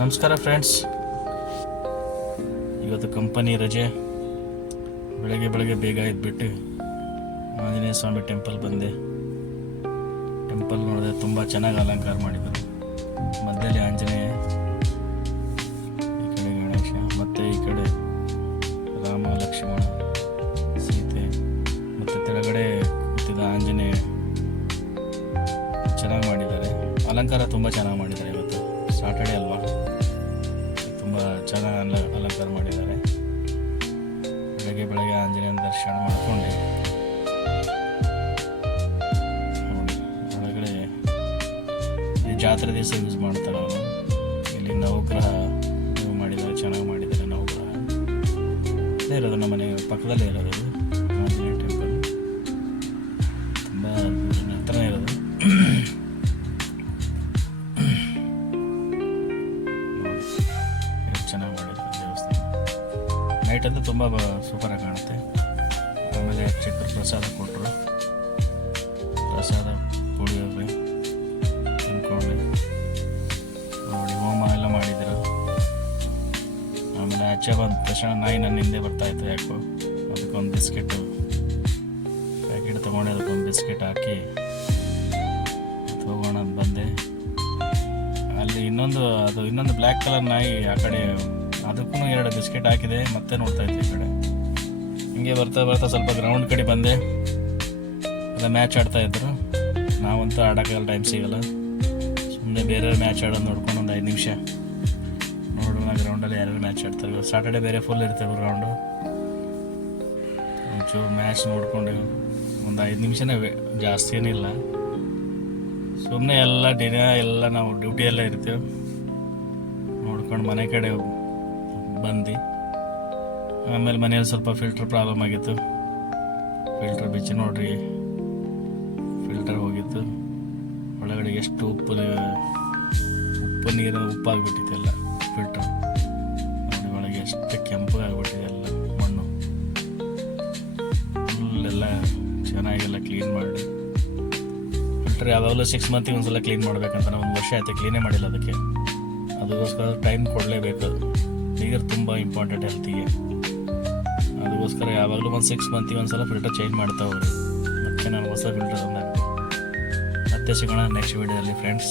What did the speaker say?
ನಮಸ್ಕಾರ ಫ್ರೆಂಡ್ಸ್, ಇವತ್ತು ಕಂಪನಿ ರಜೆ. ಬೆಳಗ್ಗೆ ಬೇಗ ಎದ್ಬಿಟ್ಟು ಆಂಜನೇಯ ಸ್ವಾಮಿ ಟೆಂಪಲ್ ಬಂದೆ. ಟೆಂಪಲ್ ನೋಡಿದೆ, ತುಂಬ ಚೆನ್ನಾಗಿ ಅಲಂಕಾರ ಮಾಡಿದರು. ಮಧ್ಯದಲ್ಲಿ ಆಂಜನೇಯ, ಈ ಕಡೆ ಗಣೇಶ, ಮತ್ತು ಈ ಕಡೆ ರಾಮ ಲಕ್ಷ್ಮಣ ಸೀತೆ, ಮತ್ತು ಕೆಳಗಡೆ ಕೂತಿದ್ದ ಆಂಜನೇಯ. ಚೆನ್ನಾಗಿ ಮಾಡಿದ್ದಾರೆ, ಅಲಂಕಾರ ತುಂಬ ಚೆನ್ನಾಗಿ ಮಾಡಿದ್ದಾರೆ. ಇವತ್ತು ಸಾಟರ್ಡೆ ಅಲ್ವಾ, ತುಂಬ ಚೆನ್ನಾಗಿ ಅಲಂಕಾರ ಮಾಡಿದ್ದಾರೆ. ಬೆಳಗ್ಗೆ ಆಂಜನೇಯನ ದರ್ಶನ ಮಾಡಿಕೊಂಡು ನೋಡಿ, ಒಳಗಡೆ ಈ ಜಾತ್ರೆ ದಿವಸ ಯೂಸ್ ಮಾಡ್ತಾರೆ ಅವರು. ಇಲ್ಲಿ ನವಗ್ರಹ ಮಾಡಿದ್ದಾರೆ, ಚೆನ್ನಾಗಿ ಮಾಡಿದ್ದಾರೆ. ನವಗ್ರಹ ಇದೇ ಇರೋದು, ನಮ್ಮ ಮನೆ ಪಕ್ಕದಲ್ಲೇ ಇರೋದು ಆಂಜನೇಯ ಟೆಂಪಲ್. ತುಂಬ ಹತ್ರನೇ ಇರೋದು. ಚೆನ್ನಾಗಿ ಮಾಡಿದ್ದಾರೆ ದೇವಸ್ಥಾನ. ನೈಟ್ ಅಂತೂ ತುಂಬ ಸೂಪರಾಗಿ ಕಾಣುತ್ತೆ. ಆಮೇಲೆ ಚಿಕ್ಕ ಪ್ರಸಾದ ಕೊಟ್ಟರು. ಪ್ರಸಾದ ಪುಳಿಯೋಗರೆ ತಿನ್ಕೊಂಡು ನೋಡಿ, ಹೋಮ ಎಲ್ಲ ಮಾಡಿದ್ರು. ಆಮೇಲೆ ಆಚೆ ಬಂದ ತಕ್ಷಣ ನಾಯಿ ನನ್ನ ಹಿಂದೆ ಬರ್ತಾಯಿತ್ತು. ಯಾಕೋ ಅದಕ್ಕೊಂದು ಬಿಸ್ಕೆಟು ಪ್ಯಾಕೆಟ್ ತೊಗೊಂಡು ಅದಕ್ಕೊಂದು ಬಿಸ್ಕೆಟ್ ಹಾಕಿ ಹೋಗೋಣ ಅಂತ ಬಂದೆ. ಅಲ್ಲಿ ಇನ್ನೊಂದು ಬ್ಲ್ಯಾಕ್ ಕಲರ್ ನಾಯಿ ಆ ಕಡೆ, ಅದಕ್ಕೂ 2 ಬಿಸ್ಕೆಟ್ ಹಾಕಿದೆ. ಮತ್ತೆ ನೋಡ್ತಾ ಇದ್ದೆ ಈ ಕಡೆ. ಹಿಂಗೆ ಬರ್ತಾ ಸ್ವಲ್ಪ ಗ್ರೌಂಡ್ ಕಡೆ ಬಂದೆ. ಎಲ್ಲ ಮ್ಯಾಚ್ ಆಡ್ತಾ ಇದ್ರು. ನಾವಂತೂ ಆಡೋಕ್ಕಾಗಲ್ಲ, ಟೈಮ್ ಸಿಗಲ್ಲ. ಸುಮ್ಮನೆ ಬೇರೆ ಮ್ಯಾಚ್ ಆಡೋದು ನೋಡ್ಕೊಂಡು ಒಂದು 5 ನಿಮಿಷ ನೋಡೋಣ ಗ್ರೌಂಡಲ್ಲಿ ಯಾರ್ಯಾರು ಮ್ಯಾಚ್ ಆಡ್ತಾರೆ. ಸಾಟರ್ಡೆ ಬೇರೆ ಫುಲ್ ಇರ್ತೇವೆ ಗ್ರೌಂಡು. ಒಂಚೂರು ಮ್ಯಾಚ್ ನೋಡ್ಕೊಂಡು ಒಂದು 5 ನಿಮಿಷನೇ, ಜಾಸ್ತಿ ಏನಿಲ್ಲ. ಸುಮ್ಮನೆ ಎಲ್ಲ ನಾವು ಡ್ಯೂಟಿಯೆಲ್ಲ ಇರ್ತೇವೆ ನೋಡ್ಕೊಂಡು ಮನೆ ಕಡೆ ಬಂದು. ಆಮೇಲೆ ಮನೆಯಲ್ಲಿ ಸ್ವಲ್ಪ ಫಿಲ್ಟರ್ ಪ್ರಾಬ್ಲಮ್ ಆಗಿತ್ತು. ಫಿಲ್ಟರ್ ಬಿಚ್ಚಿ ನೋಡ್ರಿ, ಫಿಲ್ಟರ್ ಹೋಗಿತ್ತು. ಒಳಗಡೆ ಎಷ್ಟು ಉಪ್ಪು ನೀರು ಉಪ್ಪಾಗಿಬಿಟ್ಟಿತ್ತು ಎಲ್ಲ. ಫಿಲ್ಟರ್ ನೋಡಿ, ಒಳಗೆ ಎಷ್ಟು ಕೆಂಪಗಾಗ್ಬಿಟ್ಟಿದೆ ಎಲ್ಲ. ಮಣ್ಣು ಫುಲ್ಲೆಲ್ಲ ಚೆನ್ನಾಗೆಲ್ಲ ಕ್ಲೀನ್ ಮಾಡಿ. ಫಿಲ್ಟರ್ ಯಾವಾಗಲೂ 6 ಮಂತಿಗೆ ಒಂದ್ಸಲ ಕ್ಲೀನ್ ಮಾಡಬೇಕಂತ. ನಾವು 1 ವರ್ಷ ಆಯ್ತು ಕ್ಲೀನೇ ಮಾಡಿಲ್ಲ ಅದಕ್ಕೆ. ಅದಕ್ಕೋಸ್ಕರ ಟೈಮ್ ಕೊಡಲೇಬೇಕು. ನೀರು ತುಂಬ ಇಂಪಾರ್ಟೆಂಟ್ ಹೆಲ್ತಿಗೆ. ಅದಕ್ಕೋಸ್ಕರ ಯಾವಾಗಲೂ ಒಂದು 6 ಮಂತಿಗೆ ಒಂದ್ಸಲ ಫಿಲ್ಟರ್ ಚೇಂಜ್ ಮಾಡ್ತಾ ಹೋಗ್ರಿ. ಮತ್ತೆ ನಾನು ಹೊಸ ಫಿಲ್ಟರ್ ತಂದಾಗ್ತೀನಿ. ಮತ್ತೆ ಸಿಗೋಣ ನೆಕ್ಸ್ಟ್ ವೀಡಿಯೋದಲ್ಲಿ ಫ್ರೆಂಡ್ಸ್.